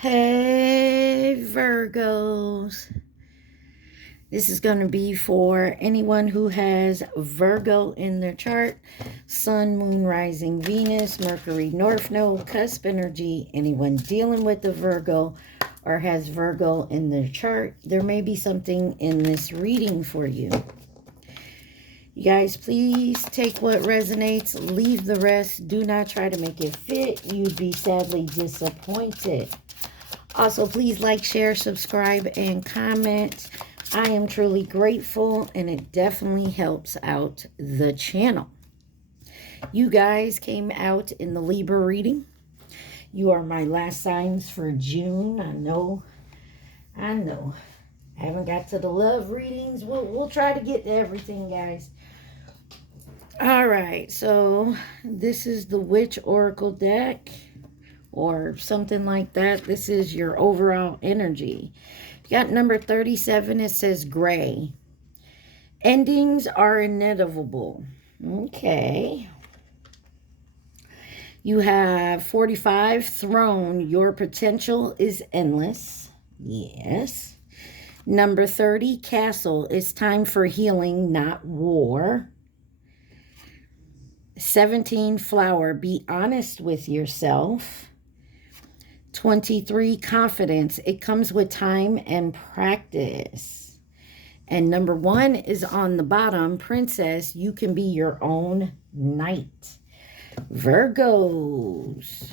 Hey Virgos, this is going to be for anyone who has Virgo in their chart, Sun, Moon, Rising, Venus, Mercury, North Node, cusp energy, anyone dealing with the Virgo or has Virgo in their chart. There may be something in this reading for you. You guys, please take what resonates, leave the rest. Do not try to make it fit. You'd be sadly disappointed. Also, please like, share, subscribe, and comment. I am truly grateful, and it definitely helps out the channel. You guys came out in the Libra reading. You are my last signs for June. I know. I haven't got to the love readings. We'll try to get to everything, guys. All right, so this is the Witch Oracle deck, or something like that. This is your overall energy. You got number 37. It says gray. Endings are inevitable. Okay. You have 45. Throne. Your potential is endless. Yes. Number 30. Castle. It's time for healing, not war. 17. Flower. Be honest with yourself. 23. Confidence. It comes with time and practice. And number 1 is on the bottom. Princess. You can be your own knight. Virgos.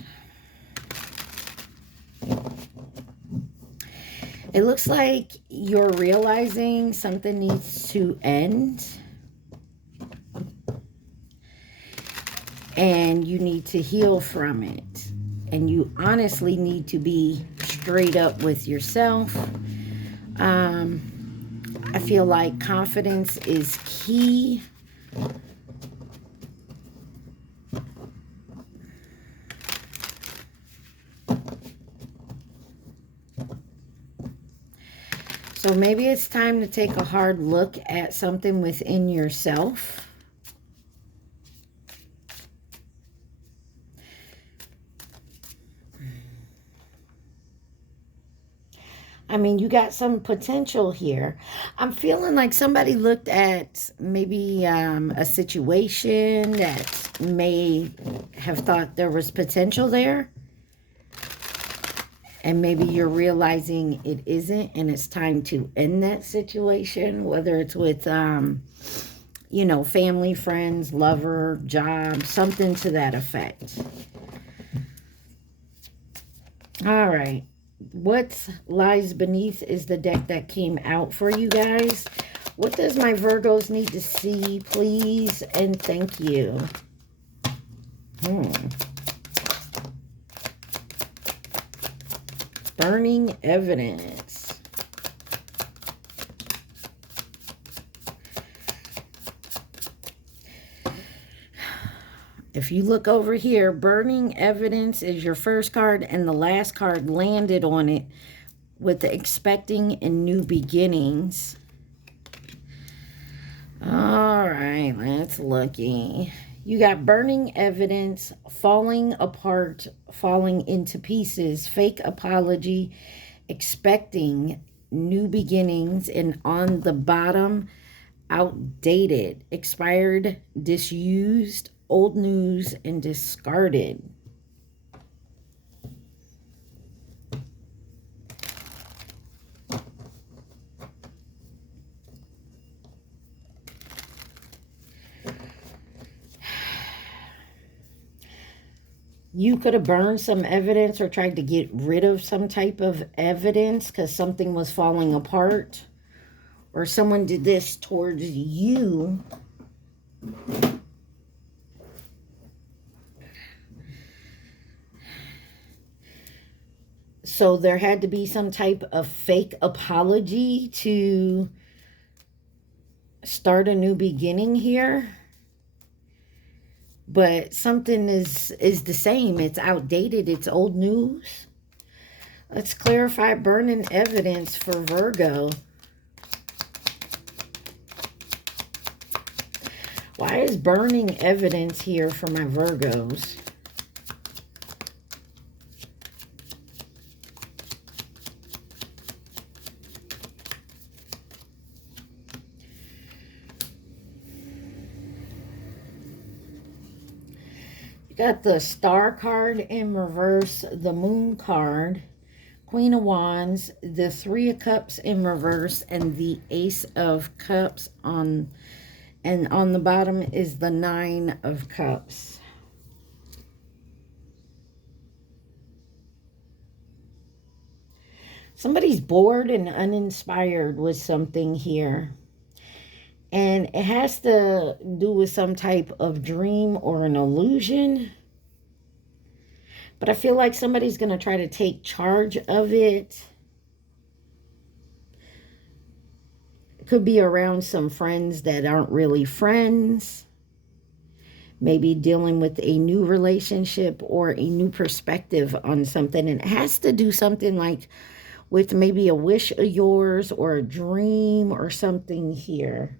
It looks like you're realizing something needs to end. And you need to heal from it. And you honestly need to be straight up with yourself. I feel like confidence is key. So maybe it's time to take a hard look at something within yourself. I mean, you got some potential here. I'm feeling like somebody looked at maybe a situation that may have thought there was potential there. And maybe you're realizing it isn't, and it's time to end that situation, whether it's with, you know, family, friends, lover, job, something to that effect. All right. What lies beneath is the deck that came out for you guys. What does my Virgos need to see, please? And thank you. Burning evidence. If you look over here, burning evidence is your first card, and the last card landed on it with the expecting and new beginnings. All right, let's looky. You got burning evidence, falling apart, falling into pieces, fake apology, expecting new beginnings, and on the bottom, outdated, expired, disused, old news, and discarded. You could have burned some evidence or tried to get rid of some type of evidence because something was falling apart. Or someone did this towards you. So there had to be some type of fake apology to start a new beginning here. But something is the same. It's outdated. It's old news. Let's clarify burning evidence for Virgo. Why is burning evidence here for my Virgos? Got the Star card in reverse, the Moon card, Queen of Wands, the Three of Cups in reverse, and the Ace of Cups on, and on the bottom is the Nine of Cups. Somebody's bored and uninspired with something here. And it has to do with some type of dream or an illusion. But I feel like somebody's going to try to take charge of it. It could be around some friends that aren't really friends. Maybe dealing with a new relationship or a new perspective on something. And it has to do something like with maybe a wish of yours or a dream or something here.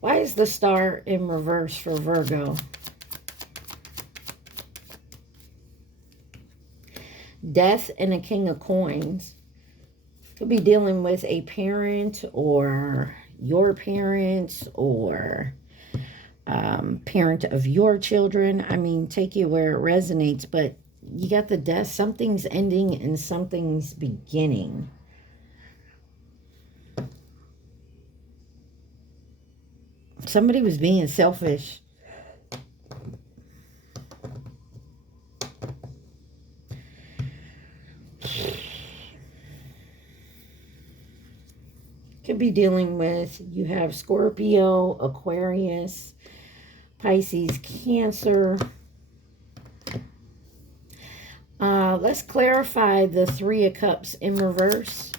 Why is the Star in reverse for Virgo? Death and a King of Coins. Could be dealing with a parent or your parents or parent of your children. I mean, take it where it resonates, but you got the Death. Something's ending and something's beginning. Somebody was being selfish. Could be dealing with, you have Scorpio, Aquarius, Pisces, Cancer. Let's clarify the Three of Cups in reverse.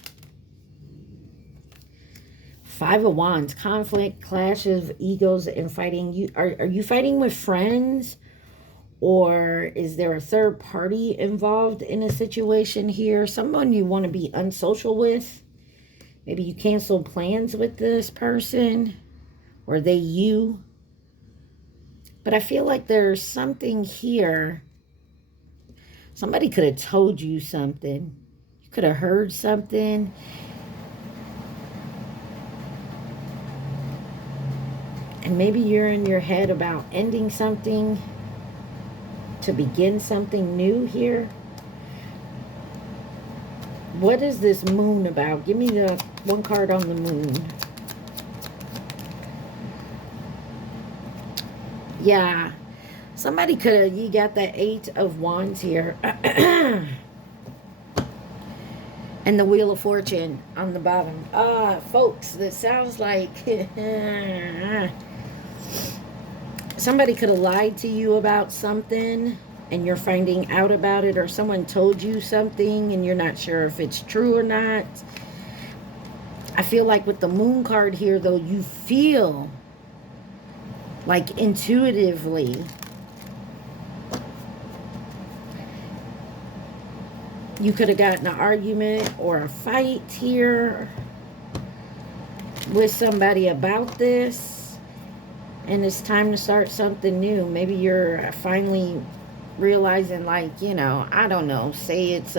Five of Wands, conflict, clash of egos, and fighting. Are you fighting with friends? Or is there a third party involved in a situation here? Someone you want to be unsocial with? Maybe you cancel plans with this person. Or they you. But I feel like there's something here. Somebody could have told you something. You could have heard something. And maybe you're in your head about ending something to begin something new here. What is this Moon about? Give me the one card on the Moon. Yeah. Somebody could have, you got the Eight of Wands here. And the Wheel of Fortune on the bottom. Folks, that sounds like somebody could have lied to you about something and you're finding out about it, or someone told you something and you're not sure if it's true or not. I feel like with the Moon card here, though, you feel like intuitively you could have gotten an argument or a fight here with somebody about this, and it's time to start something new. Maybe you're finally realizing, like, you know, I don't know, say it's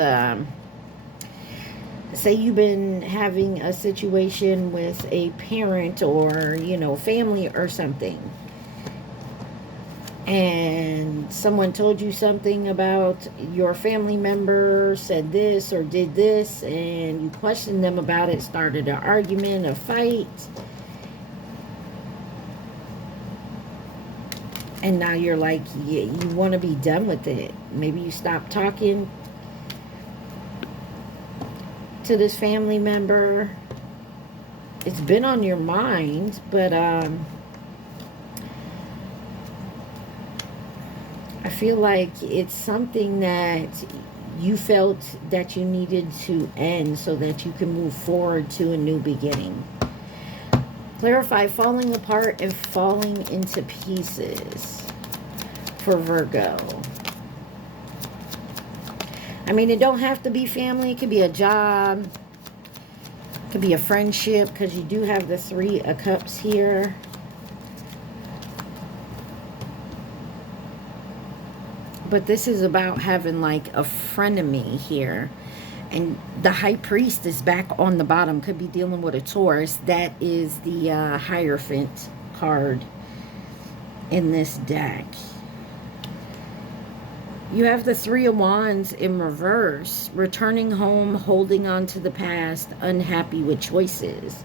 say you've been having a situation with a parent or, you know, family or something, and someone told you something about your family member, said this or did this, and you questioned them about it, started an argument, a fight, and now you're like, yeah, you want to be done with it. Maybe you stop talking to this family member. It's been on your mind, but I feel like it's something that you felt that you needed to end so that you can move forward to a new beginning. Clarify falling apart and falling into pieces for Virgo. I mean, it don't have to be family. It could be a job. It could be a friendship, because you do have the Three of Cups here. But this is about having like a frenemy here. And the High Priest is back on the bottom. Could be dealing with a Taurus. That is the Hierophant card in this deck. You have the Three of Wands in reverse. Returning home, holding on to the past, unhappy with choices.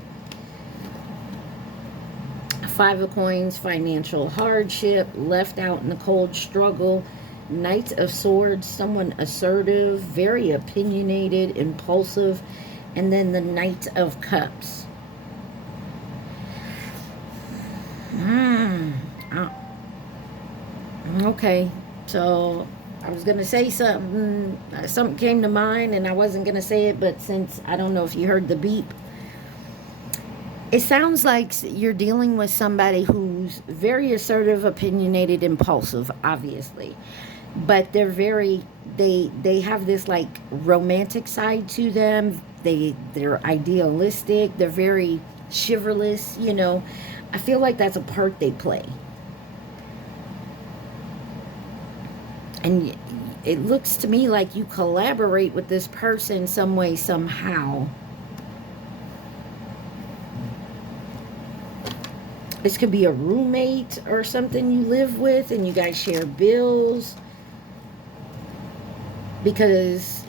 Five of Coins, financial hardship, left out in the cold struggle. Knight of Swords, someone assertive, very opinionated, impulsive. And then the Knight of Cups. Okay, so I was going to say something. Something came to mind and I wasn't going to say it, but since I don't know if you heard the beep. It sounds like you're dealing with somebody who's very assertive, opinionated, impulsive, obviously. But they're very, they have this like romantic side to them. They're idealistic. They're very chivalrous, you know. I feel like that's a part they play. And it looks to me like you collaborate with this person some way, somehow. This could be a roommate or something you live with and you guys share bills. Because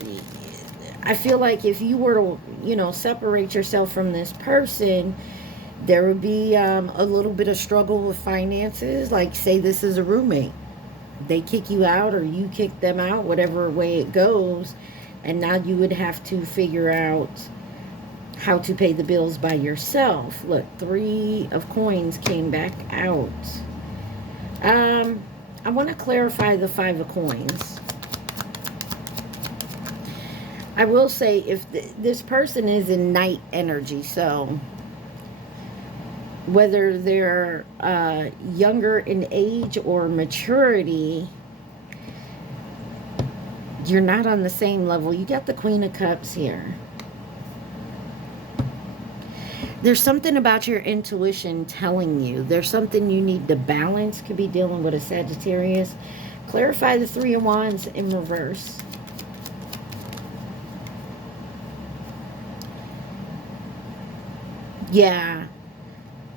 I feel like if you were to, you know, separate yourself from this person, there would be a little bit of struggle with finances. Like, say this is a roommate. They kick you out or you kick them out, whatever way it goes. And now you would have to figure out how to pay the bills by yourself. Look, Three of Coins came back out. I want to clarify the Five of Coins. I will say if this person is in Knight energy, so whether they're younger in age or maturity, you're not on the same level. You got the Queen of Cups here. There's something about your intuition telling you. There's something you need to balance. Could be dealing with a Sagittarius. Clarify the Three of Wands in reverse. Yeah.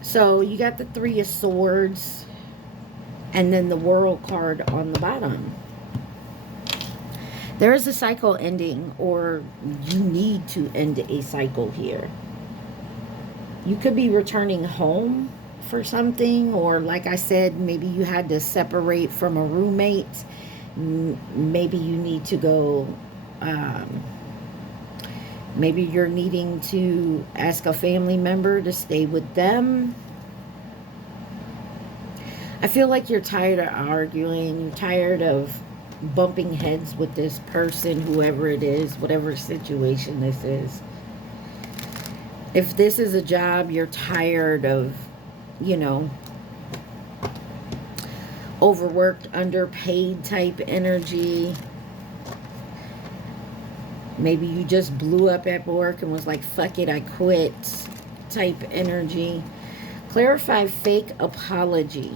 So you got the Three of Swords and then the World card on the bottom. There is a cycle ending, or you need to end a cycle here. You could be returning home for something, or like I said, maybe you had to separate from a roommate. Maybe you need to go, maybe you're needing to ask a family member to stay with them. I feel like you're tired of arguing. You're tired of bumping heads with this person, whoever it is, whatever situation this is. If this is a job, you're tired of, you know, overworked, underpaid type energy. Maybe you just blew up at work and was like, fuck it, I quit type energy. Clarify fake apology.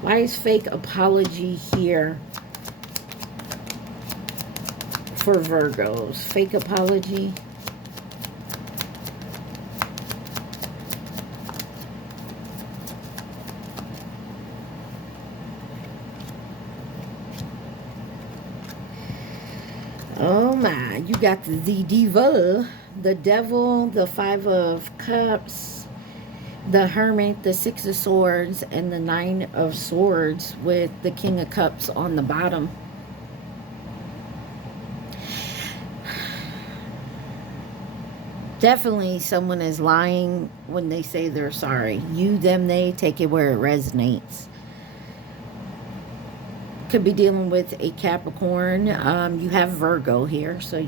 Why is fake apology here for Virgos? Fake apology. Oh my, you got the Diva, the Devil, the Five of Cups, the Hermit, the Six of Swords, and the Nine of Swords with the King of Cups on the bottom. Definitely someone is lying when they say they're sorry. You, them, they, take it where it resonates. Could be dealing with a Capricorn. You have Virgo here, so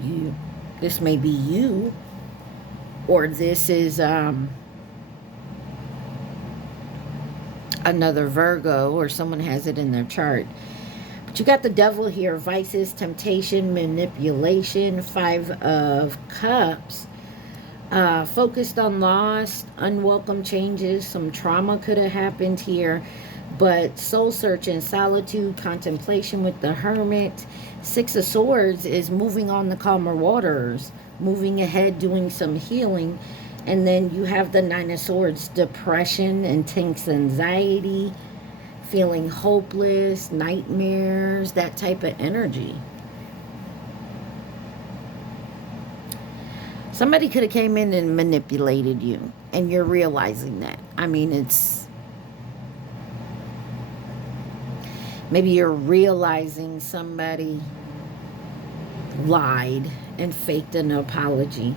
this may be you, or this is another Virgo, or someone has it in their chart. But you got the Devil here: vices, temptation, manipulation. Five of Cups, focused on loss, unwelcome changes. Some trauma could have happened here. But soul searching, solitude, contemplation with the Hermit. Six of Swords is moving on the calmer waters, moving ahead, doing some healing. And then you have the Nine of Swords, depression, intense anxiety, feeling hopeless, nightmares, that type of energy. Somebody could have came in and manipulated you, and you're realizing that. I mean, it's... maybe you're realizing somebody lied and faked an apology.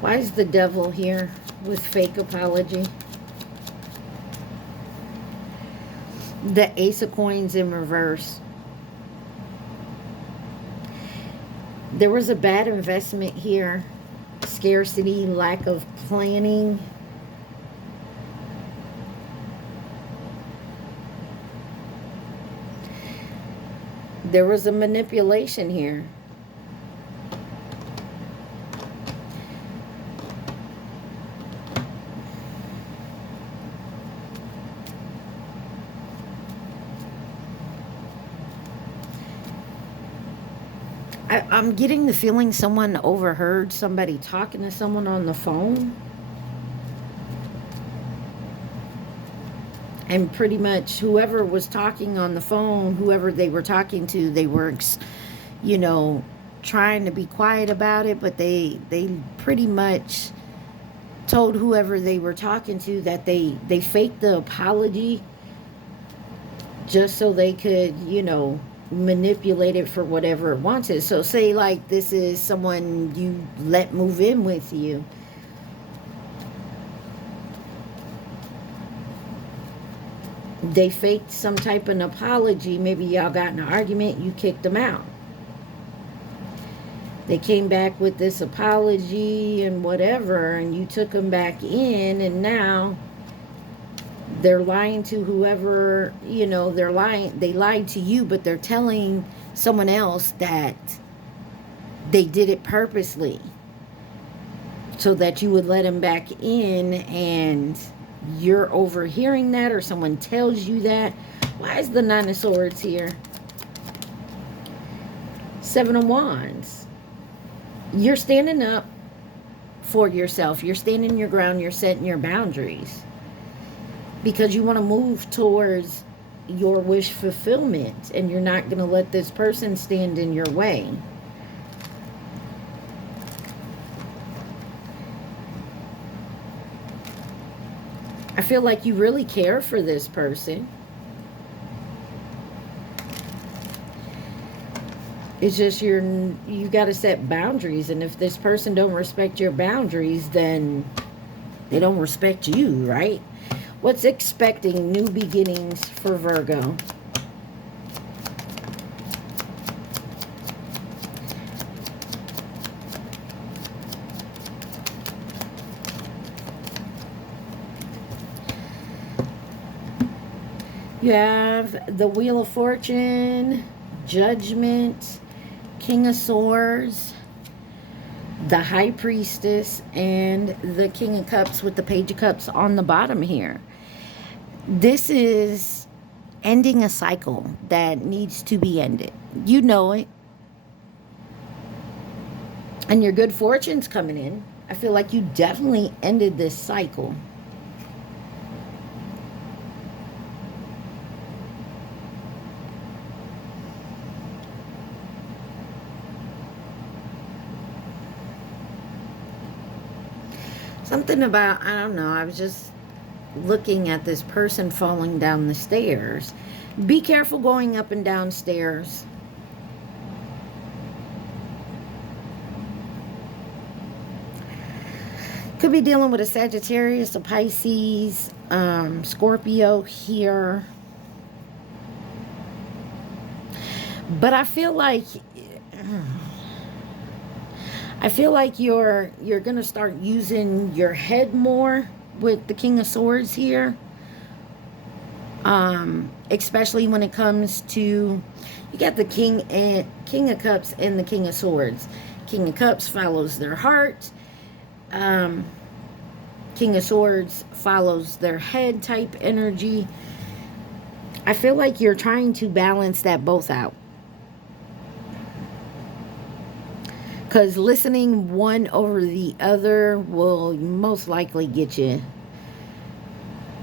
Why is the Devil here with fake apology? The Ace of Coins in reverse. There was a bad investment here. Scarcity, lack of planning. There was a manipulation here. I'm getting the feeling someone overheard somebody talking to someone on the phone. And pretty much whoever was talking on the phone, whoever they were talking to, they were, you know, trying to be quiet about it. But they pretty much told whoever they were talking to that they faked the apology just so they could, you know, manipulate it for whatever it wanted. So say like this is someone you let move in with you. They faked some type of apology. Maybe y'all got in an argument, you kicked them out. They came back with this apology and whatever, and you took them back in, and now they're lying to whoever, you know, they're lying. They lied to you, but they're telling someone else that they did it purposely so that you would let them back in, and you're overhearing that, or someone tells you that. Why is the Nine of Swords here? Seven of Wands. You're standing up for yourself. You're standing your ground. You're setting your boundaries. Because you want to move towards your wish fulfillment, and you're not going to let this person stand in your way. I feel like you really care for this person. It's just you got to set boundaries, and if this person don't respect your boundaries, then they don't respect you, right? What's expecting new beginnings for Virgo? You have the Wheel of Fortune, Judgment, King of Swords, the High Priestess, and the King of Cups with the Page of Cups on the bottom here. This is ending a cycle that needs to be ended. You know it. And your good fortune's coming in. I feel like you definitely ended this cycle. Something about, I don't know, I was just looking at this person falling down the stairs. Be careful going up and down stairs. Could be dealing with a Sagittarius, a Pisces, Scorpio here. But I feel like you're going to start using your head more with the King of Swords here. Especially when it comes to, you got the King of Cups and the King of Swords. King of Cups follows their heart. King of Swords follows their head type energy. I feel like you're trying to balance that both out. Because listening one over the other will most likely get you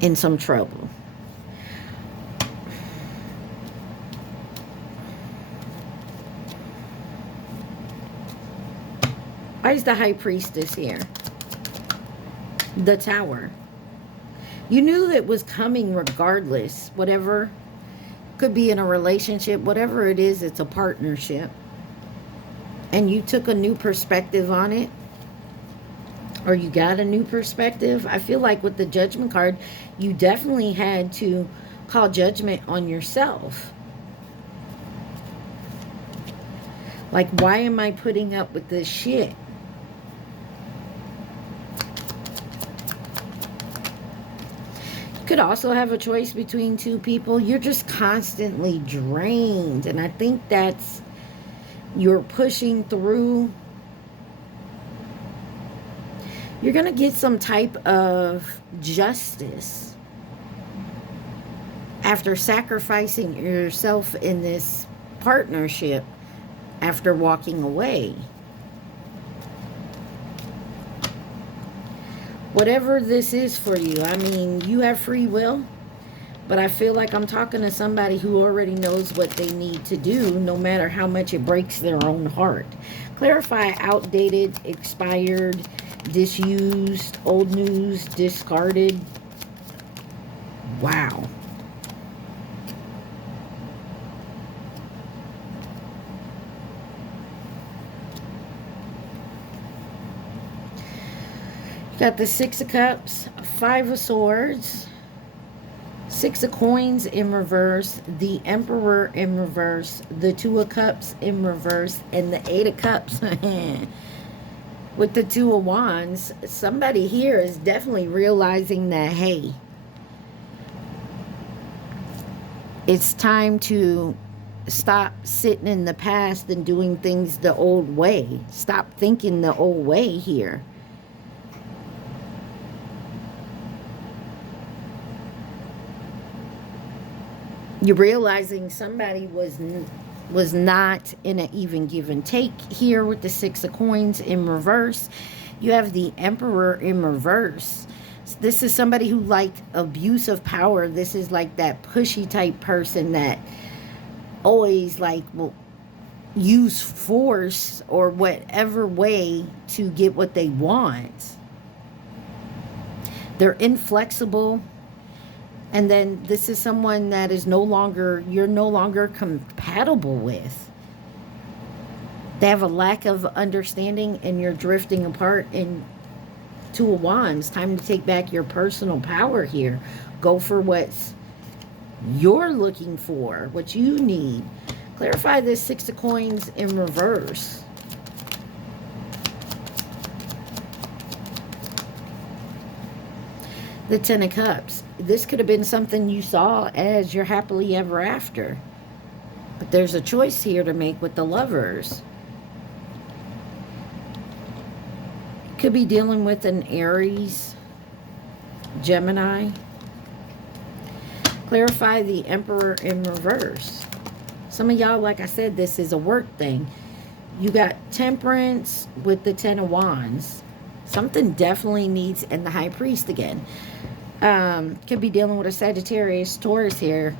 in some trouble. Why is the High Priestess here? The Tower. You knew that was coming regardless. Whatever. Could be in a relationship. Whatever it is, it's a partnership. And you took a new perspective on it. Or you got a new perspective. I feel like with the Judgment card, you definitely had to call judgment on yourself. Like, why am I putting up with this shit? You could also have a choice between two people. You're just constantly drained. And I think that's, you're pushing through. You're going to get some type of justice after sacrificing yourself in this partnership, after walking away. Whatever this is for you, I mean, you have free will, but I feel like I'm talking to somebody who already knows what they need to do, no matter how much it breaks their own heart. Clarify outdated, expired, disused, old news, discarded. Wow. Got the Six of Cups, Five of Swords, Six of Coins in reverse, the Emperor in reverse, the Two of Cups in reverse, and the Eight of Cups. With the Two of Wands, somebody here is definitely realizing that, hey, it's time to stop sitting in the past and doing things the old way. Stop thinking the old way here. You're realizing somebody was not in an even give and take here with the Six of Coins in reverse. You have the Emperor in reverse. This is somebody who liked abuse of power. This is like that pushy type person that always like will use force or whatever way to get what they want. They're inflexible. And then this is someone that is you're no longer compatible with. They have a lack of understanding and you're drifting apart. In Two of Wands, time to take back your personal power here. Go for what you're looking for, what you need. Clarify this Six of Coins in reverse. The Ten of Cups. This could have been something you saw as your happily ever after. But there's a choice here to make with the Lovers. Could be dealing with an Aries, Gemini. Clarify the Emperor in reverse. Some of y'all, like I said, this is a work thing. You got Temperance with the Ten of Wands. Something definitely needs, and the High Priest again. Could be dealing with a Sagittarius, Taurus here.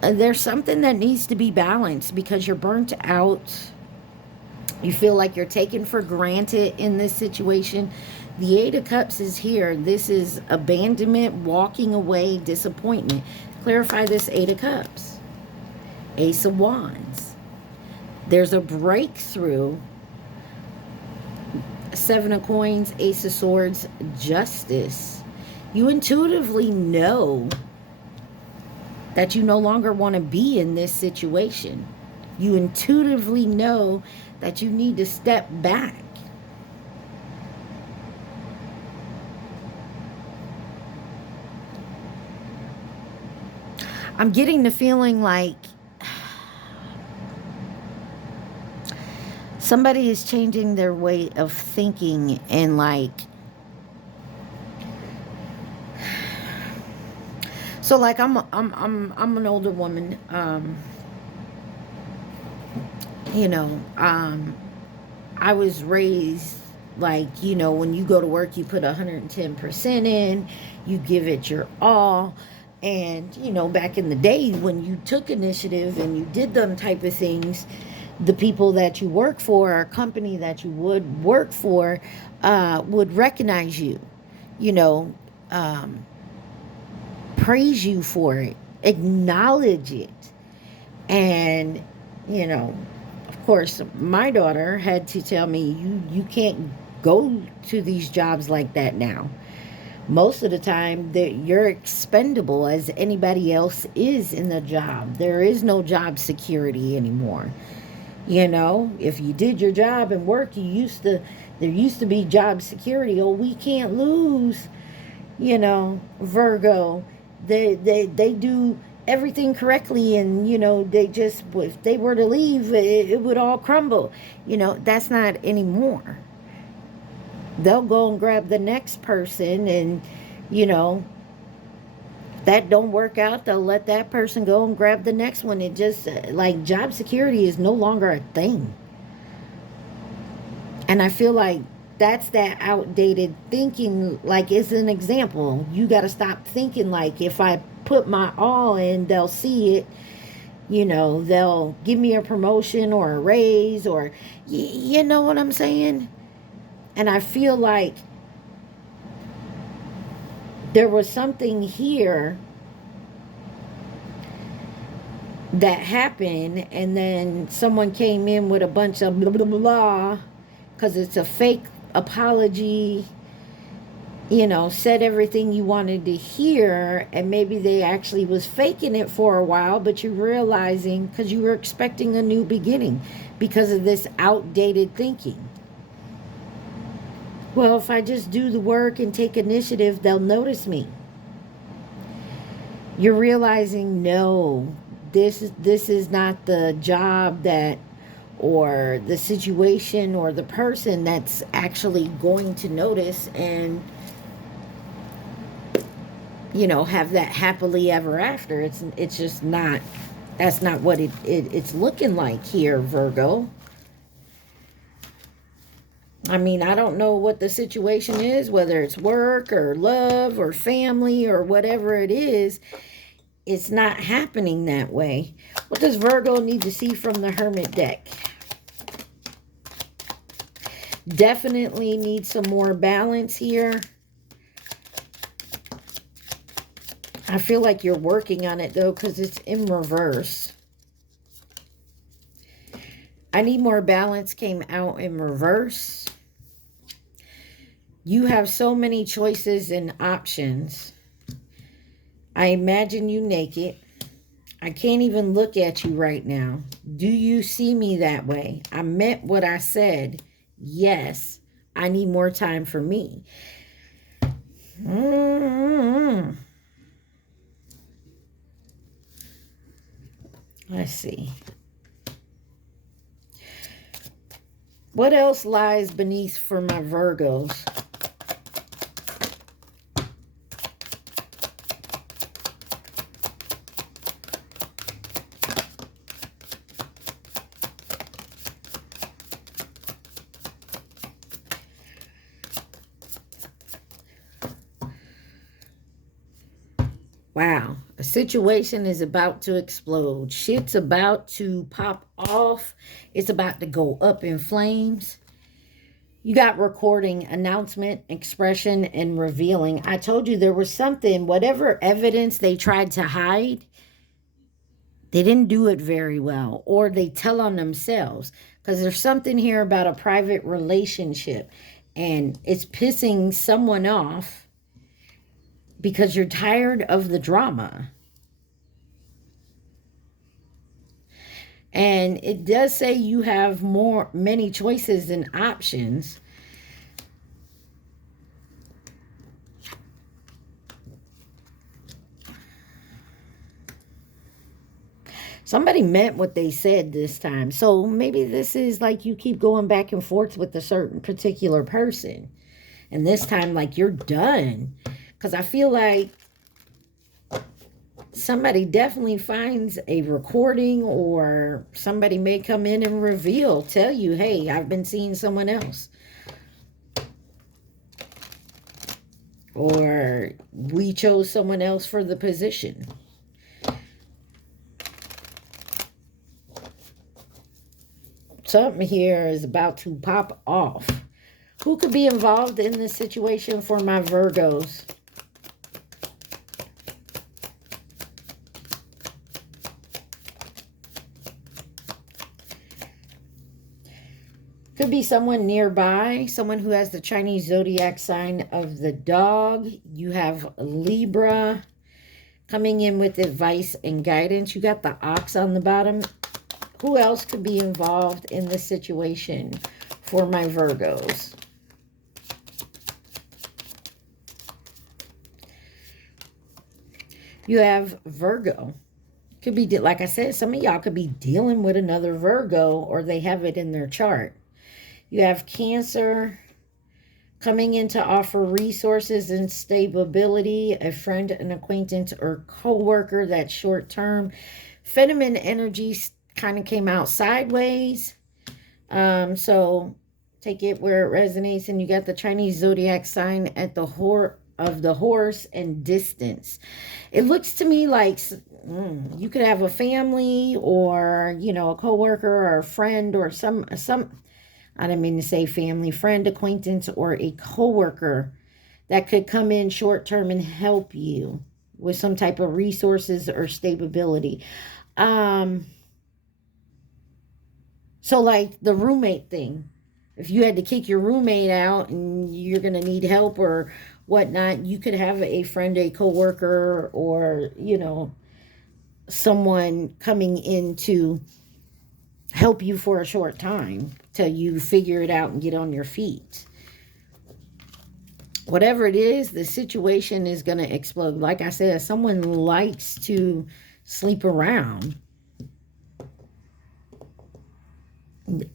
There's something that needs to be balanced because you're burnt out. You feel like you're taken for granted in this situation. The Eight of Cups is here. This is abandonment, walking away, disappointment. Clarify this Eight of Cups. Ace of Wands. There's a breakthrough. Seven of Coins, Ace of Swords, Justice. You intuitively know that you no longer want to be in this situation. You intuitively know that you need to step back. I'm getting the feeling like somebody is changing their way of thinking, and like, so like I'm an older woman. You know, I was raised like, you know, when you go to work, you put 110% in, you give it your all. And, you know, back in the day when you took initiative and you did them type of things, the people that you work for, or company that you would work for, would recognize you, you know, praise you for it, acknowledge it. And, you know, of course, my daughter had to tell me, you can't go to these jobs like that now. Most of the time, that you're expendable as anybody else is in the job. There is no job security anymore. You know, if you did your job and work, there used to be job security. Oh, we can't lose, you know, Virgo. They do everything correctly, and you know, they just, if they were to leave, it would all crumble. You know, that's not anymore. They'll go and grab the next person, and you know, that don't work out, they'll let that person go and grab the next one. It just, like, job security is no longer a thing. And I feel like that's that outdated thinking. Like, as an example, you got to stop thinking like, if I put my all in, they'll see it. You know, they'll give me a promotion or a raise, or, you know what I'm saying? And I feel like there was something here that happened, and then someone came in with a bunch of blah, blah, blah, blah, because it's a fake apology, you know, said everything you wanted to hear, and maybe they actually was faking it for a while, but you're realizing, because you were expecting a new beginning because of this outdated thinking. Well, if I just do the work and take initiative, they'll notice me. You're realizing, no, this is not the job that, or the situation, or the person that's actually going to notice and, you know, have that happily ever after. It's just not, that's not what it's looking like here, Virgo. I mean, I don't know what the situation is, whether it's work or love or family or whatever it is. It's not happening that way. What does Virgo need to see from the Hermit deck? Definitely need some more balance here. I feel like you're working on it, though, because it's in reverse. I need more balance came out in reverse. You have so many choices and options. I imagine you naked. I can't even look at you right now. Do you see me that way? I meant what I said. Yes, I need more time for me. Let's see. What else lies beneath for my Virgos? Wow, a situation is about to explode. Shit's about to pop off. It's about to go up in flames. You got recording, announcement, expression, and revealing. I told you there was something, whatever evidence they tried to hide, they didn't do it very well, or they tell on themselves, because there's something here about a private relationship, and it's pissing someone off because you're tired of the drama. And it does say you have many choices and options. Somebody meant what they said this time. So maybe this is like you keep going back and forth with a certain particular person. And this time, like, you're done. Because I feel like somebody definitely finds a recording, or somebody may come in and reveal, tell you, hey, I've been seeing someone else. Or we chose someone else for the position. Something here is about to pop off. Who could be involved in this situation for my Virgos? Could be someone nearby, someone who has the Chinese zodiac sign of the dog. You have Libra coming in with advice and guidance. You got the ox on the bottom. Who else could be involved in this situation for my Virgos? You have Virgo. Could be, like I said, some of y'all could be dealing with another Virgo, or they have it in their chart. You have Cancer coming in to offer resources and stability, a friend, an acquaintance, or co-worker that's short-term. Feminine energy kind of came out sideways. So take it where it resonates. And you got the Chinese zodiac sign at the horse and distance. It looks to me like you could have a family, or, you know, a co-worker or a friend, or some I didn't mean to say family, friend, acquaintance, or a co-worker that could come in short term and help you with some type of resources or stability. So like the roommate thing, if you had to kick your roommate out and you're going to need help or whatnot, you could have a friend, a co-worker, or, you know, someone coming in to help you for a short time till you figure it out and get on your feet. Whatever it is, the situation is going to explode. Like I said, someone likes to sleep around.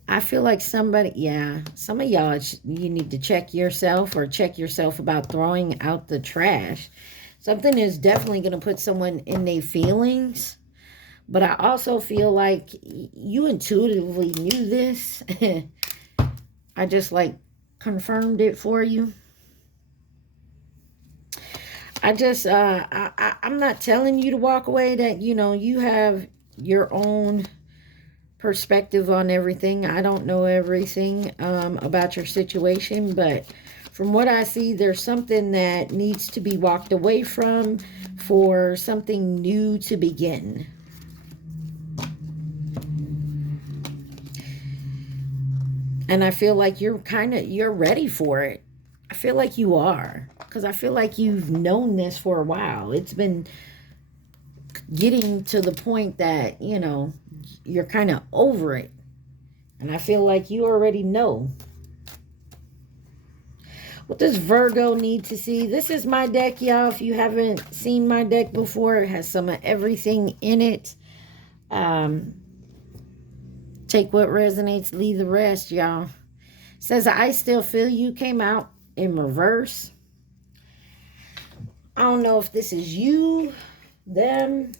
I feel like somebody, yeah, some of y'all, you need to check yourself, or check yourself about throwing out the trash. Something is definitely going to put someone in their feelings. But I also feel like you intuitively knew this. I just like confirmed it for you. I'm not telling you to walk away. That, you know, you have your own perspective on everything. I don't know everything about your situation, but from what I see, there's something that needs to be walked away from for something new to begin. And I feel like you're ready for it. I feel like you are, because I feel like you've known this for a while. It's been getting to the point that, you know, you're kind of over it. And I feel like you already know. What does Virgo need to see? This is my deck, y'all. If you haven't seen my deck before, it has some of everything in it. Take what resonates, leave the rest, y'all. Says, I still feel you, came out in reverse. I don't know if this is you, them.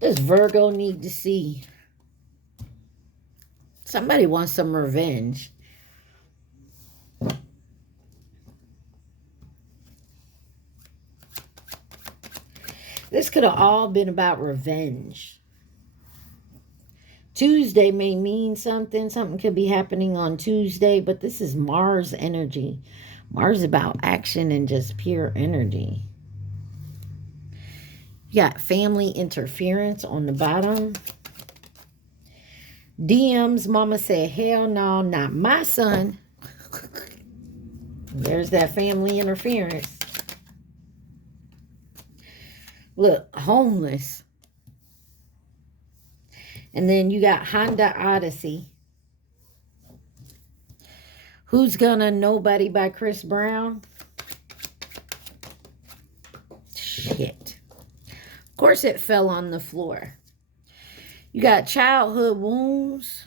Does Virgo need to see? Somebody wants some revenge. This could have all been about revenge. Tuesday may mean something. Something could be happening on Tuesday, but this is Mars energy. Mars is about action and just pure energy. You got family interference on the bottom. DMs, mama said, hell no, not my son. There's that family interference. Look, homeless. And then you got Honda Odyssey. Who's Gonna Nobody by Chris Brown? Shit. Of course it fell on the floor. You got childhood wounds.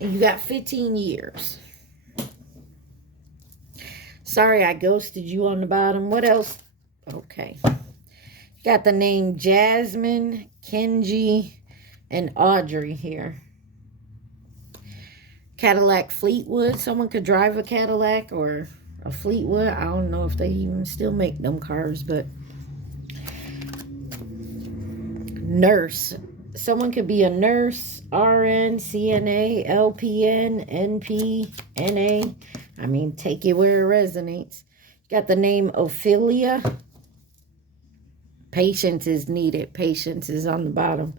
And you got 15 years. Sorry, I ghosted you on the bottom. What else? Okay. You got the name Jasmine, Kenji, and Audrey here. Cadillac Fleetwood. Someone could drive a Cadillac or a Fleetwood. I don't know if they even still make them cars, but nurse. Someone could be a nurse, RN, CNA, LPN, NP, NA. I mean, take it where it resonates. You got the name Ophelia. Patience is needed. Patience is on the bottom.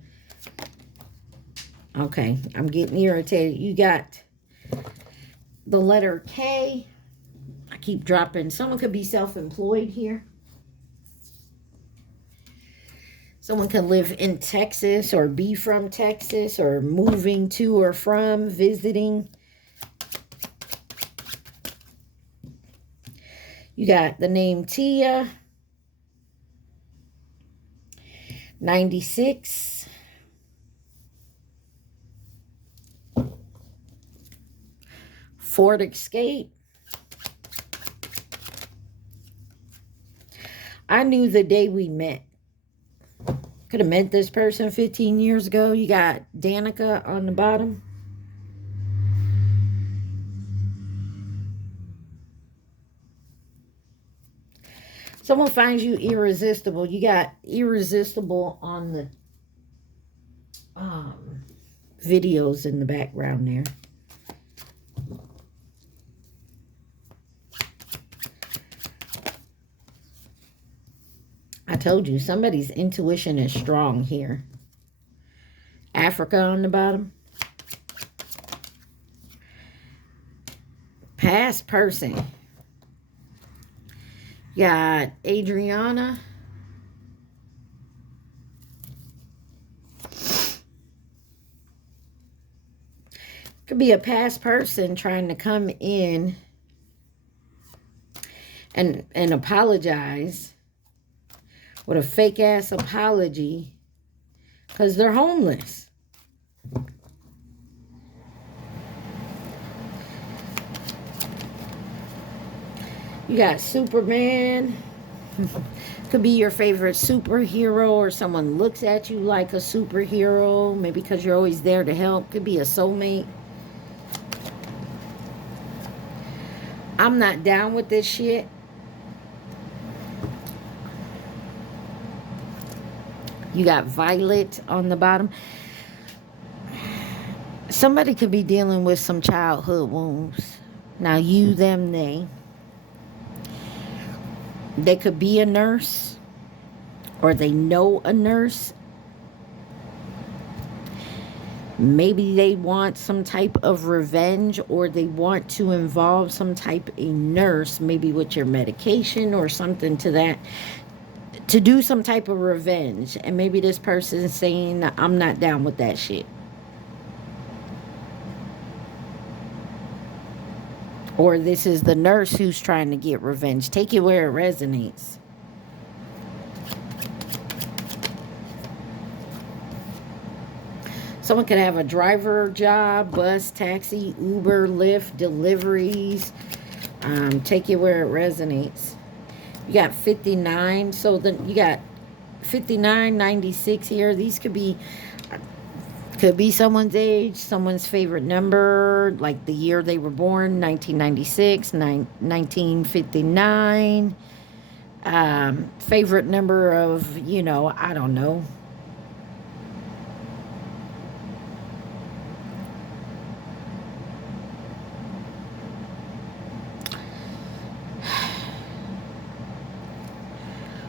Okay, I'm getting irritated. You got the letter K. I keep dropping. Someone could be self-employed here. Someone can live in Texas or be from Texas or moving to or from, visiting. You got the name Tia. 96. Ford Escape. I knew the day we met. Could have met this person 15 years ago. You got Danica on the bottom. Someone finds you irresistible. You got irresistible on the videos in the background there. I told you, somebody's intuition is strong here. Africa on the bottom. Past person. You got Adriana. Could be a past person trying to come in and apologize with a fake ass apology because they're homeless. You got Superman. Could be your favorite superhero, or someone looks at you like a superhero, maybe because you're always there to help. Could be a soulmate. I'm not down with this shit. You got Violet on the bottom. Somebody could be dealing with some childhood wounds. Now, you, them, they. They could be a nurse, or they know a nurse. Maybe they want some type of revenge, or they want to involve some type of nurse, maybe with your medication or something to that, to do some type of revenge. And maybe this person is saying, I'm not down with that shit. Or this is the nurse who's trying to get revenge. Take it where it resonates. Someone could have a driver job, bus, taxi, Uber, Lyft, deliveries. Take it where it resonates. You got 59. So then you got 59, 96 here. These could be someone's age, someone's favorite number, like the year they were born, 1996, 1959. Favorite number of, you know, I don't know.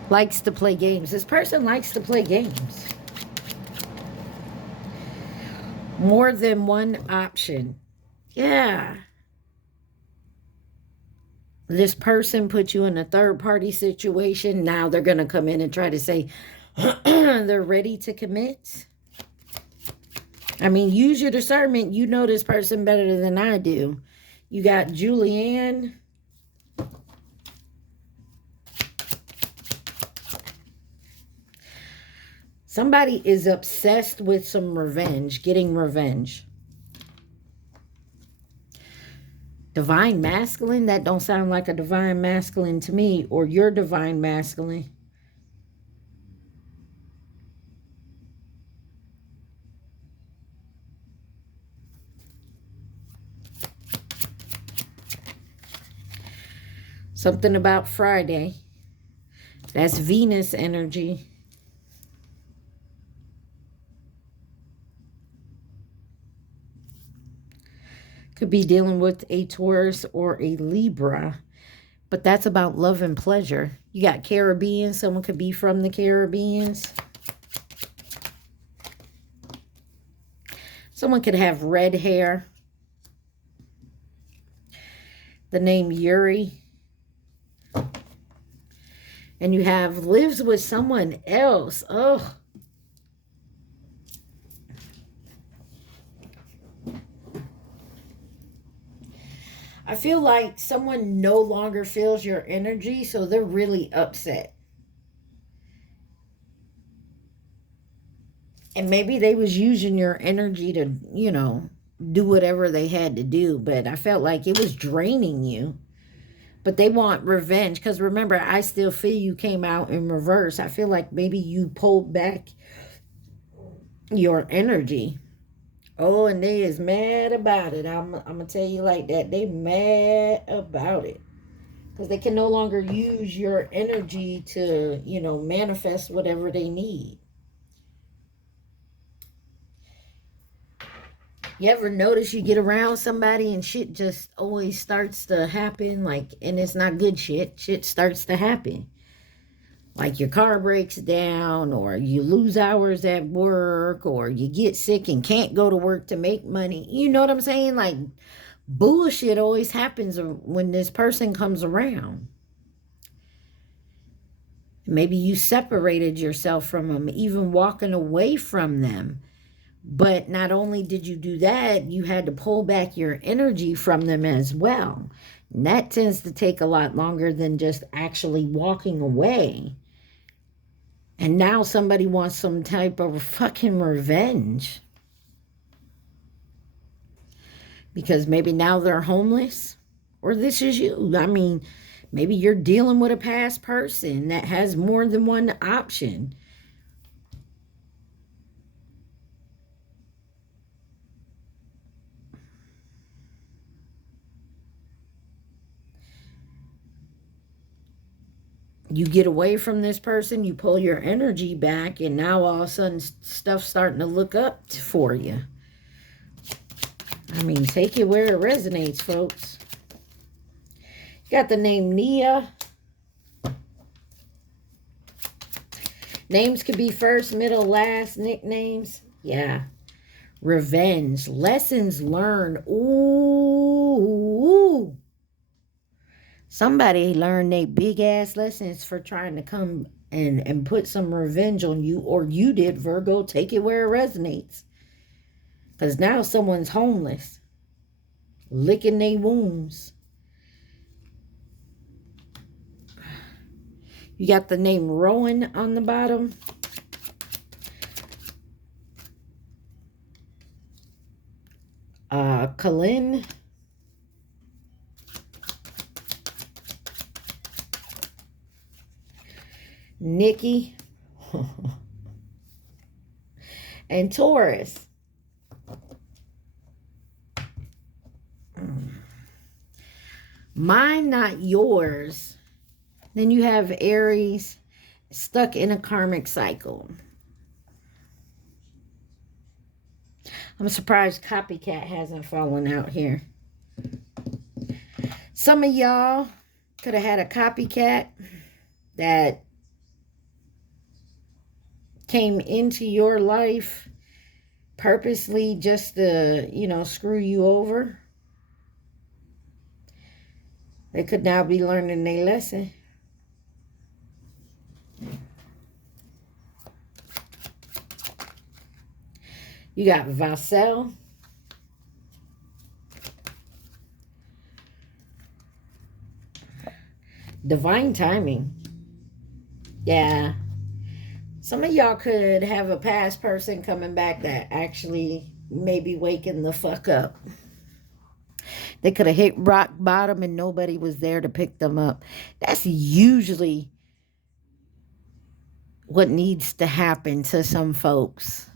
Likes to play games. This person likes to play games. More than one option. Yeah. This person put you in a third-party situation. Now they're going to come in and try to say, They're ready to commit. I mean, use your discernment. You know this person better than I do. You got Julianne. Somebody is obsessed with some revenge, getting revenge. Divine masculine? That don't sound like a divine masculine to me. Or your divine masculine. Something about Friday. That's Venus energy. Could be dealing with a Taurus or a Libra. But that's about love and pleasure. You got Caribbean. Someone could be from the Caribbeans. Someone could have red hair. The name Yuri. And you have lives with someone else. Oh. I feel like someone no longer feels your energy, so they're really upset. And maybe they was using your energy to, you know, do whatever they had to do. But I felt like it was draining you. But they want revenge. Because remember, I still feel you came out in reverse. I feel like maybe you pulled back your energy. Oh, and they is mad about it. I'm going to tell you like that. They mad about it. Because they can no longer use your energy to, you know, manifest whatever they need. You ever notice you get around somebody and shit just always starts to happen? Like, and it's not good shit. Shit starts to happen. Like your car breaks down, or you lose hours at work, or you get sick and can't go to work to make money. You know what I'm saying? Like, bullshit always happens when this person comes around. Maybe you separated yourself from them, even walking away from them. But not only did you do that, you had to pull back your energy from them as well. And that tends to take a lot longer than just actually walking away. And now somebody wants some type of fucking revenge. Because maybe now they're homeless. Or this is you. I mean, maybe you're dealing with a past person that has more than one option. You get away from this person, you pull your energy back, and now all of a sudden stuff's starting to look up for you. I mean, take it where it resonates, folks. You got the name Nia. Names could be first, middle, last, nicknames. Yeah. Revenge. Lessons learned. Ooh. Somebody learned they big ass lessons for trying to come and put some revenge on you, or you did, Virgo. Take it where it resonates. Because now someone's homeless, licking their wounds. You got the name Rowan on the bottom. Colin. Nikki. And Taurus. Mine, not yours. Then you have Aries, stuck in a karmic cycle. I'm surprised Copycat hasn't fallen out here. Some of y'all could have had a copycat that came into your life purposely just to, you know, screw you over. They could now be learning their lesson. You got Vassell. Divine timing. Yeah. Some of y'all could have a past person coming back that actually may be waking the fuck up. They could have hit rock bottom and nobody was there to pick them up. That's usually what needs to happen to some folks.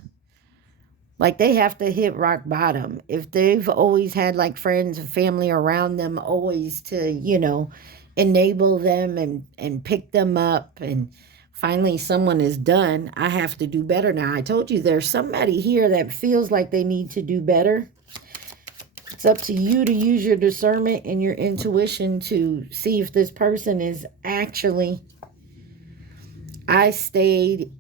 Like, they have to hit rock bottom. If they've always had like friends and family around them always to, you know, enable them and pick them up, and finally someone is done, I have to do better now. I told you there's somebody here that feels like they need to do better. It's up to you to use your discernment and your intuition to see if this person is actually, I stayed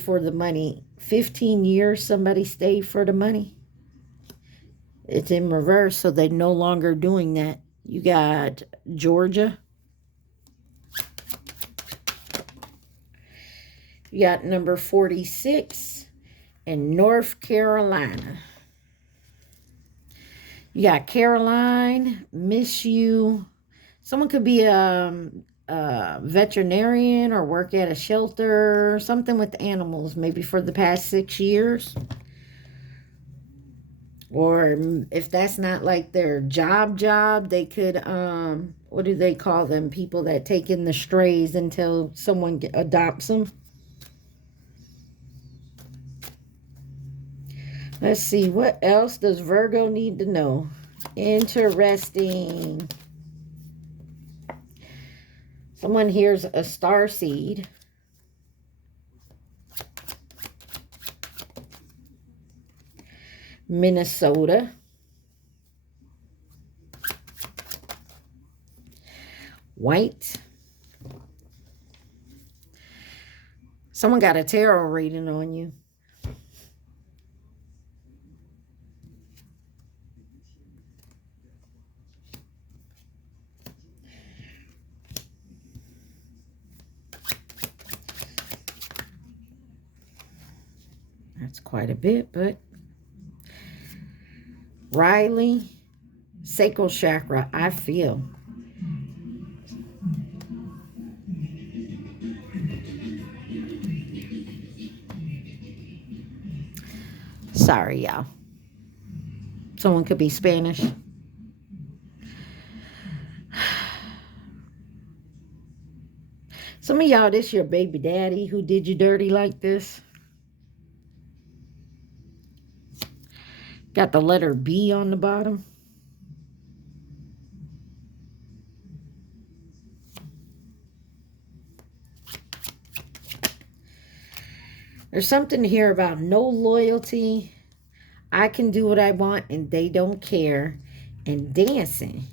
for the money. 15 years somebody stayed for the money. It's in reverse, so they're no longer doing that. You got Georgia. You got number 46 in North Carolina. You got Caroline, miss you. Someone could be a veterinarian or work at a shelter, something with animals, maybe for the past 6 years. Or if that's not like their job, they could, what do they call them? People that take in the strays until someone adopts them. Let's see, what else does Virgo need to know? Interesting. Someone hears a star seed. Minnesota. White. Someone got a tarot reading on you. That's quite a bit, but Riley, sacral chakra, I feel. Sorry, y'all. Someone could be Spanish. Some of y'all, this your baby daddy who did you dirty like this. Got the letter B on the bottom. There's something here about no loyalty. I can do what I want and they don't care. And dancing.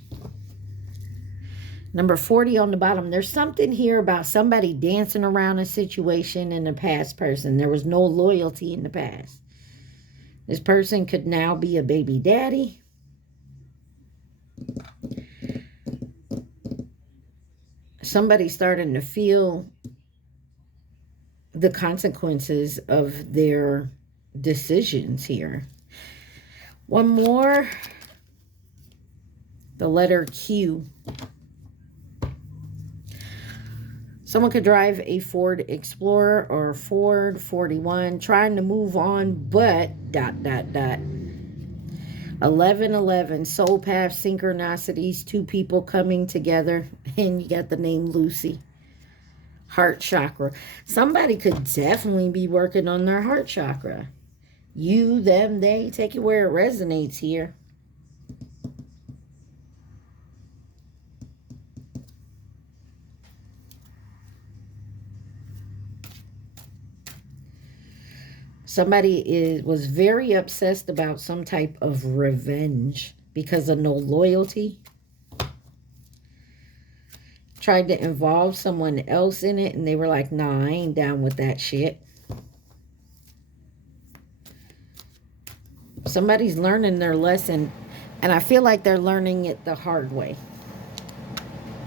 Number 40 on the bottom. There's something here about somebody dancing around a situation in the past person. There was no loyalty in the past. This person could now be a baby daddy. Somebody's starting to feel the consequences of their decisions here. One more. The letter Q. Someone could drive a Ford Explorer or a Ford 41, trying to move on, but ... 1111, soul path synchronicities, two people coming together, and you got the name Lucy. Heart chakra. Somebody could definitely be working on their heart chakra. You, them, they, take it where it resonates here. Somebody was very obsessed about some type of revenge because of no loyalty. Tried to involve someone else in it, and they were like, nah, I ain't down with that shit. Somebody's learning their lesson, and I feel like they're learning it the hard way.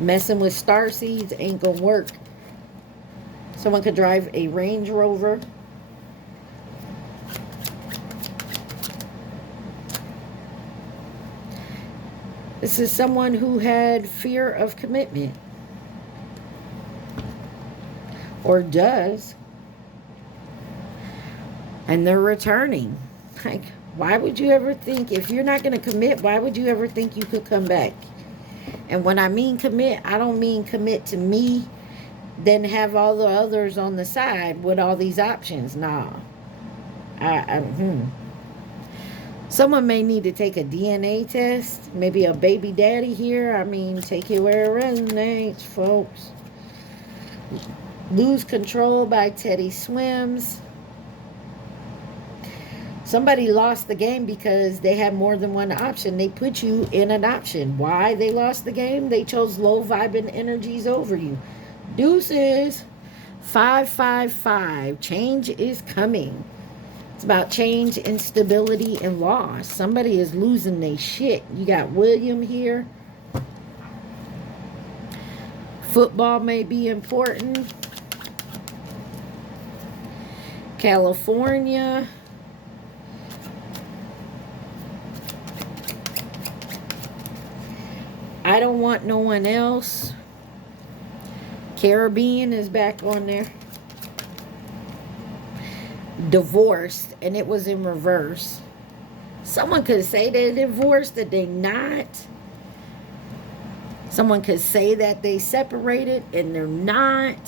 Messing with star seeds ain't gonna work. Someone could drive a Range Rover. This is someone who had fear of commitment. Or does. And they're returning. Like, why would you ever think, if you're not going to commit, why would you ever think you could come back? And when I mean commit, I don't mean commit to me, then have all the others on the side with all these options. Nah. Someone may need to take a DNA test. Maybe a baby daddy here. I mean, take it where it resonates, folks. Lose Control by Teddy Swims. Somebody lost the game because they had more than one option. They put you in an option. Why they lost the game? They chose low vibing energies over you. Deuces. 555. Change is coming. It's about change, instability, and loss. Somebody is losing their shit. You got William here. Football may be important. California. I don't want no one else. Caribbean is back on there. Divorced, and it was in reverse. Someone could say they're divorced, that they not. Someone could say that they separated, and they're not.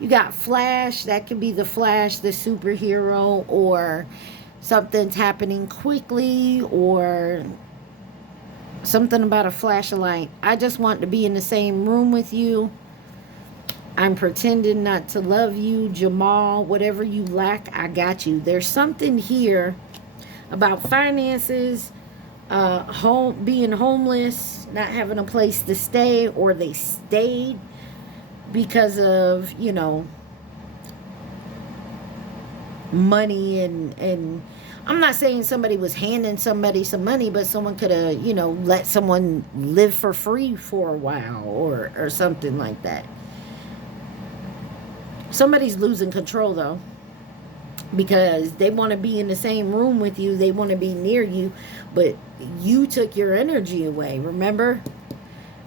You got Flash. That could be the Flash, the superhero, or something's happening quickly, or something about a flash of light. I just want to be in the same room with you. I'm pretending not to love you. Jamal, whatever you lack, I got you. There's something here about finances, being homeless, not having a place to stay, or they stayed because of, you know, money. And I'm not saying somebody was handing somebody some money, but someone could have, you know, let someone live for free for a while, or something like that. Somebody's losing control, though, because they want to be in the same room with you. They want to be near you, but you took your energy away. Remember,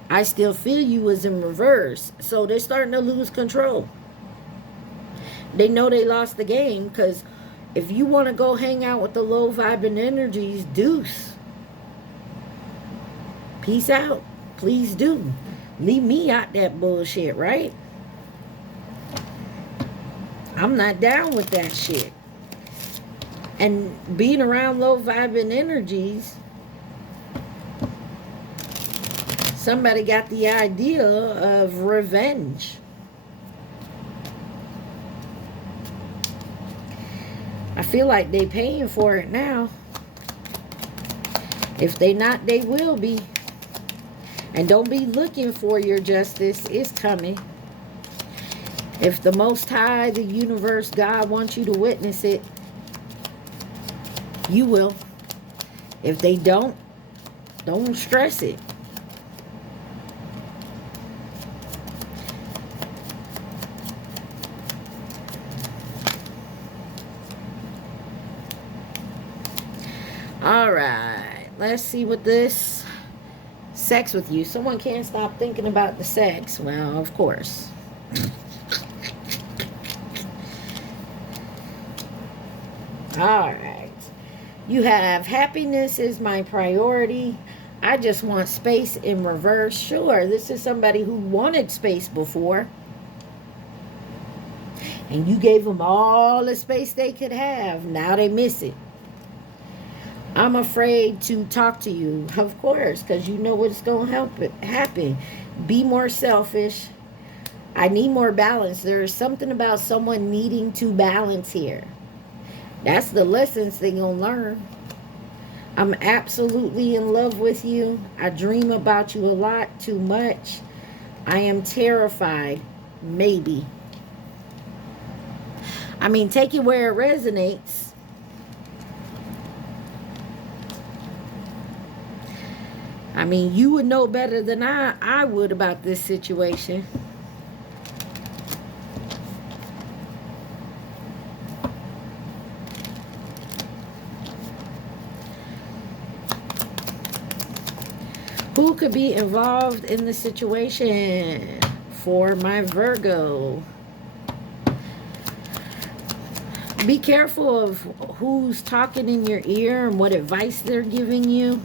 I still feel you was in reverse. So they're starting to lose control. They know they lost the game, because if you want to go hang out with the low vibing energies, deuce. Peace out. Please do. Leave me out that bullshit, right? I'm not down with that shit. And being around low vibing energies, somebody got the idea of revenge. I feel like they paying for it now. If they not, they will be. And don't be looking for your justice. It's coming. If the Most High, the universe, God wants you to witness it, you will. If they don't stress it. All right, let's see what this sex with you. Someone can't stop thinking about the sex. Well, of course. All right. You have happiness is my priority. I just want space in reverse. Sure, this is somebody who wanted space before. And you gave them all the space they could have. Now they miss it. I'm afraid to talk to you, of course, because you know what's going to happen. Be more selfish. I need more balance. There is something about someone needing to balance here. That's the lessons they're going to learn. I'm absolutely in love with you. I dream about you a lot, too much. I am terrified. Maybe. I mean, take it where it resonates. I mean, you would know better than I would about this situation. Who could be involved in the situation for my Virgo? Be careful of who's talking in your ear and what advice they're giving you.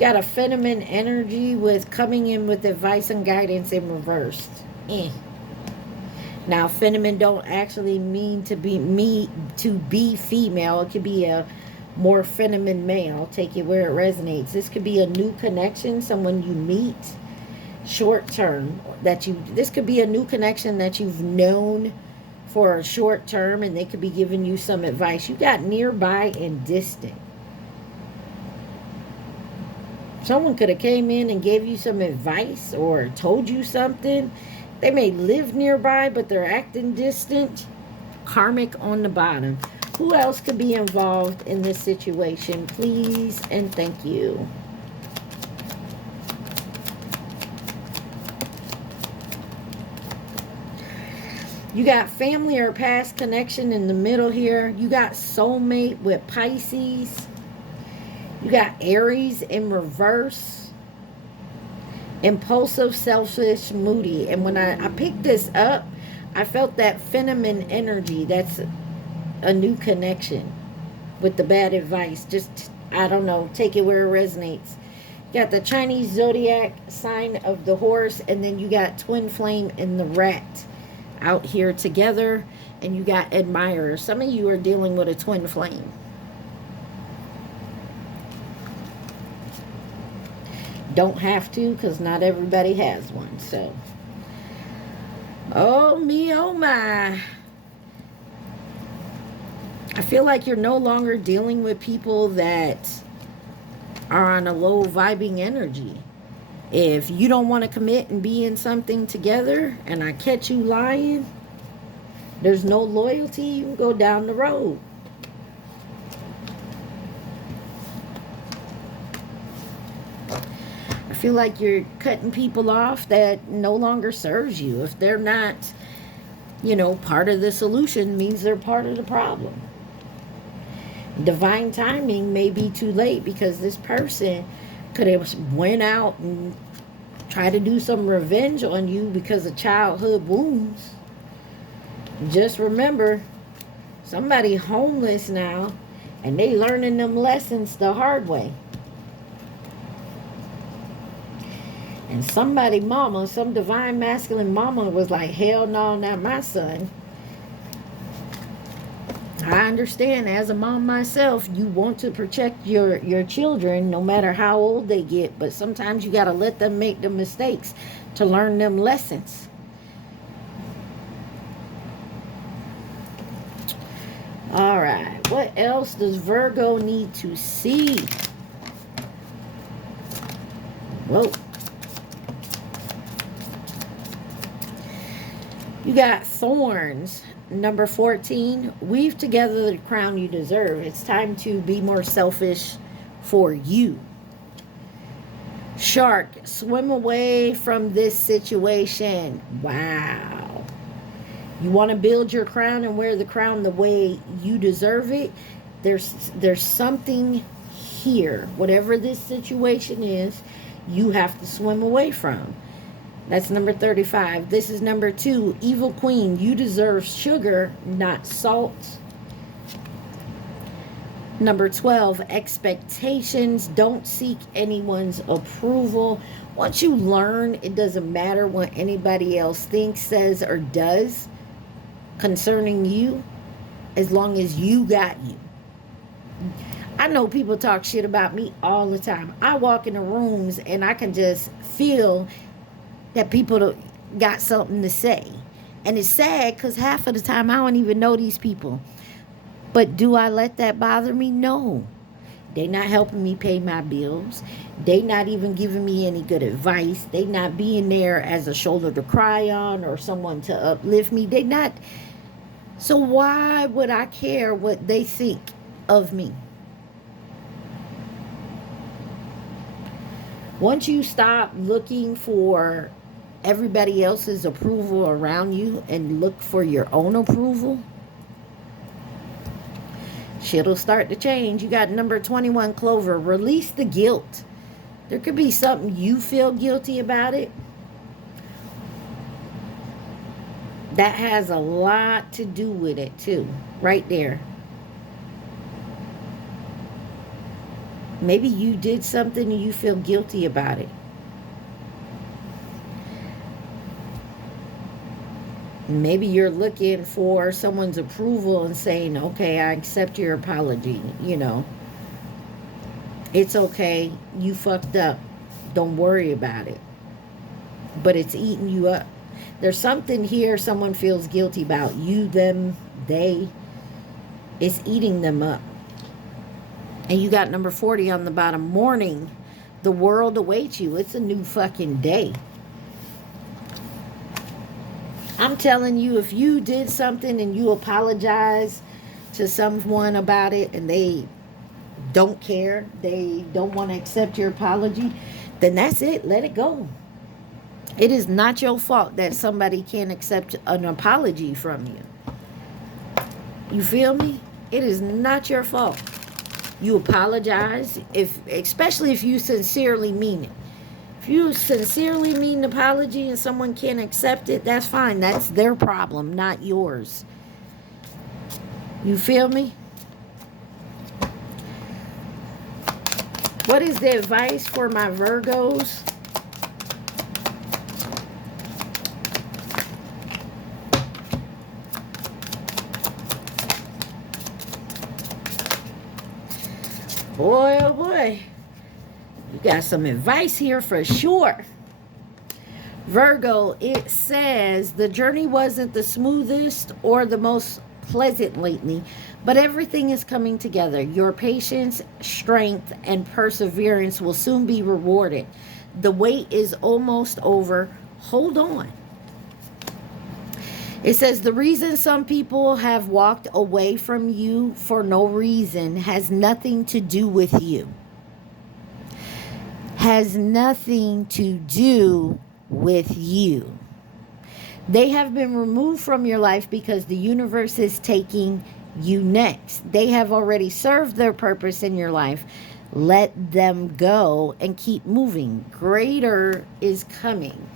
Got a feminine energy with coming in with advice and guidance in reversed. Now, feminine don't actually mean to be female. It could be a more feminine male. Take it where it resonates. This could be a new connection, someone you meet short term this could be a new connection that you've known for a short term, and they could be giving you some advice. You got nearby and distant. Someone could have came in and gave you some advice or told you something. They may live nearby, but they're acting distant. Karmic on the bottom. Who else could be involved in this situation? Please and thank you. You got family or past connection in the middle here. You got soulmate with Pisces. You got Aries in reverse. Impulsive, selfish, moody. And when I picked this up, I felt that feminine energy. That's a new connection with the bad advice. Just, I don't know, take it where it resonates. You got the Chinese zodiac sign of the horse, and then you got twin flame and the rat out here together, and you got admirers. Some of you are dealing with a twin flame. Don't have to, because not everybody has one. So, oh me, oh my. I feel like you're no longer dealing with people that are on a low vibing energy. If you don't want to commit and be in something together, and I catch you lying, there's no loyalty, you can go down the road. I feel like you're cutting people off that no longer serves you. If they're not, you know, part of the solution, means they're part of the problem. Divine timing may be too late, because this person could have went out and tried to do some revenge on you because of childhood wounds. Just remember, somebody homeless now, and they learning them lessons the hard way. And somebody mama, some divine masculine mama was like, hell no, not my son. I understand, as a mom myself, you want to protect your children no matter how old they get, but sometimes you got to let them make the mistakes to learn them lessons. All right, what else does Virgo need to see? Whoa. You got thorns. Number 14, weave together the crown you deserve. It's time to be more selfish for you. Shark, swim away from this situation. Wow. You want to build your crown and wear the crown the way you deserve it. There's something here. Whatever this situation is, you have to swim away from. That's number 35. This is number 2. Evil Queen, you deserve sugar, not salt. Number 12. Expectations. Don't seek anyone's approval. Once you learn, it doesn't matter what anybody else thinks, says, or does concerning you, as long as you got you. I know people talk shit about me all the time. I walk in the rooms and I can just feel that people got something to say. And it's sad, because half of the time I don't even know these people. But do I let that bother me? No. They not helping me pay my bills. They not even giving me any good advice. They not being there as a shoulder to cry on or someone to uplift me. They not. So why would I care what they think of me? Once you stop looking for everybody else's approval around you and look for your own approval, Shit'll start to change. You got number 21, Clover. Release the guilt. There could be something you feel guilty about it. That has a lot to do with it too. Right there. Maybe you did something and you feel guilty about it. Maybe you're looking for someone's approval and saying, okay, I accept your apology. You know, it's okay. You fucked up. Don't worry about it. But it's eating you up. There's something here someone feels guilty about. You, them, they. It's eating them up. And you got number 40 on the bottom. Morning. The world awaits you. It's a new fucking day. I'm telling you, if you did something and you apologize to someone about it and they don't care, they don't want to accept your apology, then that's it. Let it go. It is not your fault that somebody can't accept an apology from you. You feel me? It is not your fault. You apologize, especially if you sincerely mean it. If you sincerely mean an apology and someone can't accept it, that's fine. That's their problem, not yours. You feel me? What is the advice for my Virgos? Boy, oh boy. You got some advice here for sure. Virgo, it says the journey wasn't the smoothest or the most pleasant lately, but everything is coming together. Your patience, strength, and perseverance will soon be rewarded. The wait is almost over. Hold on. It says the reason some people have walked away from you for no reason has nothing to do with you. Has nothing to do with you. They have been removed from your life because the universe is taking you next. They have already served their purpose in your life. Let them go and keep moving. Greater is coming.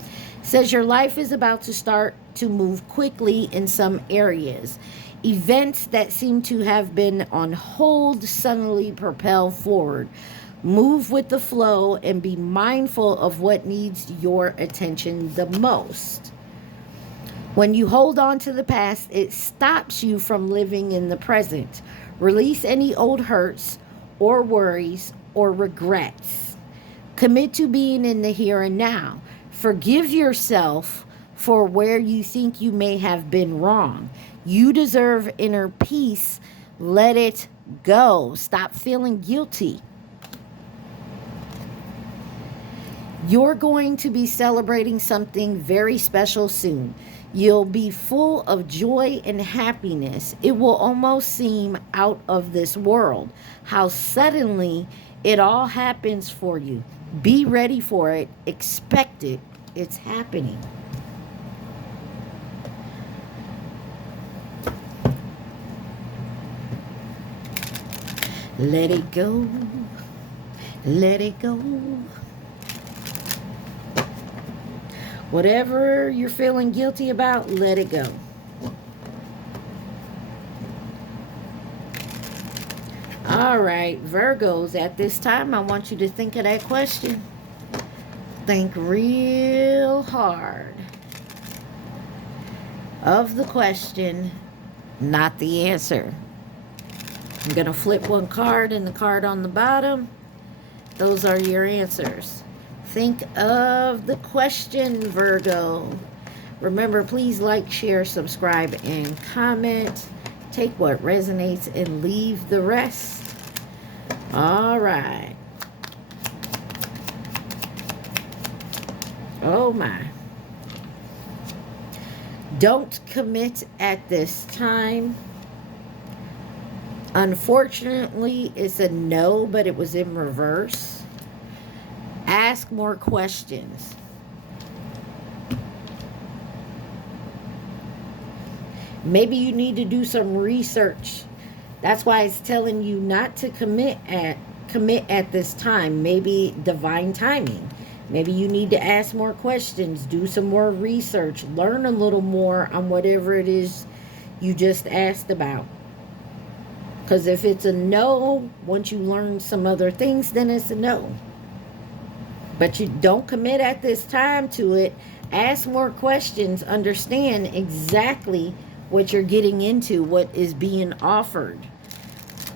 It says your life is about to start to move quickly in some areas. Events that seem to have been on hold suddenly propel forward. Move with the flow and be mindful of what needs your attention the most. When you hold on to the past, it stops you from living in the present. Release any old hurts or worries or regrets. Commit to being in the here and now. Forgive yourself for where you think you may have been wrong. You deserve inner peace. Let it go. Stop feeling guilty. You're going to be celebrating something very special soon. You'll be full of joy and happiness. It will almost seem out of this world. How suddenly it all happens for you. Be ready for it. Expect it. It's happening. Let it go. Let it go. Whatever you're feeling guilty about, let it go. All right, Virgos, at this time, I want you to think of that question. Think real hard of the question, not the answer. I'm going to flip one card and the card on the bottom. Those are your answers. Think of the question, Virgo. Remember, please like, share, subscribe, and comment. Take what resonates and leave the rest. All right. Oh, my. Don't commit at this time. Unfortunately, it's a no, but it was in reverse. Ask more questions. Maybe you need to do some research That's why it's telling you not to commit at this time. Maybe divine timing. Maybe you need to ask more questions, do some more research, learn a little more on whatever it is you just asked about. Because if it's a no, once you learn some other things, then it's a no. But you don't commit at this time to it. Ask more questions. Understand exactly what you're getting into, what is being offered.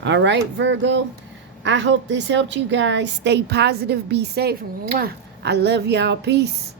All right, Virgo. I hope this helped you guys. Stay positive. Be safe. Mwah. I love y'all. Peace.